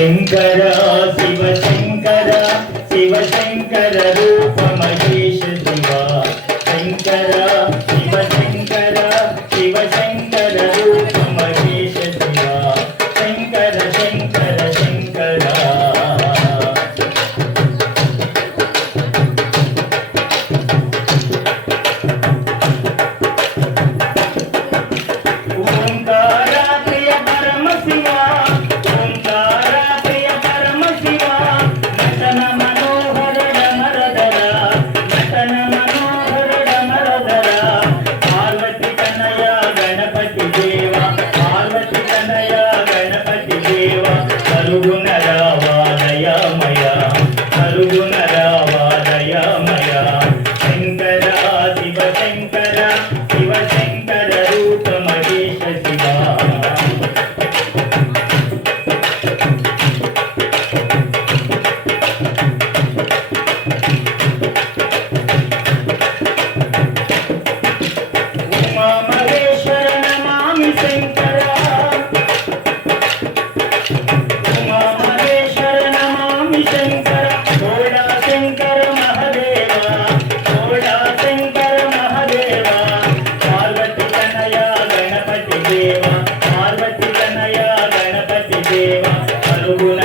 శంకర శివ శంకర శివ శంకర రూప మహేష శివ శంకర శివ శంకర శివ శంకర రూప మహేష శివ శంకర శంకర శంకర ఓంకార ప్రియ పరమ శివ ఓంకార ప్రియ పరమ శివ నటన మనోహర డమరధర నటన మనోహర డమరధర పార్వతి తనయ గణపతి దేవ పార్వతి తనయ గణపతి దేవ కలుగుణ రావాదయమయ కలుగుణ రావాదయమయ శంకర శివ శంకర శివ శంకర రూప మహేష శివ ఉమా మహేశ్వర నమామి శంకర ఉమా మహేశ్వర నమామి శంకర భోళా శంకర మహదేవ భోళా శంకర మహదేవ పార్వతి తనయ గణపతి దేవ పార్వతి తనయ గణపతి దేవ కలుగుణ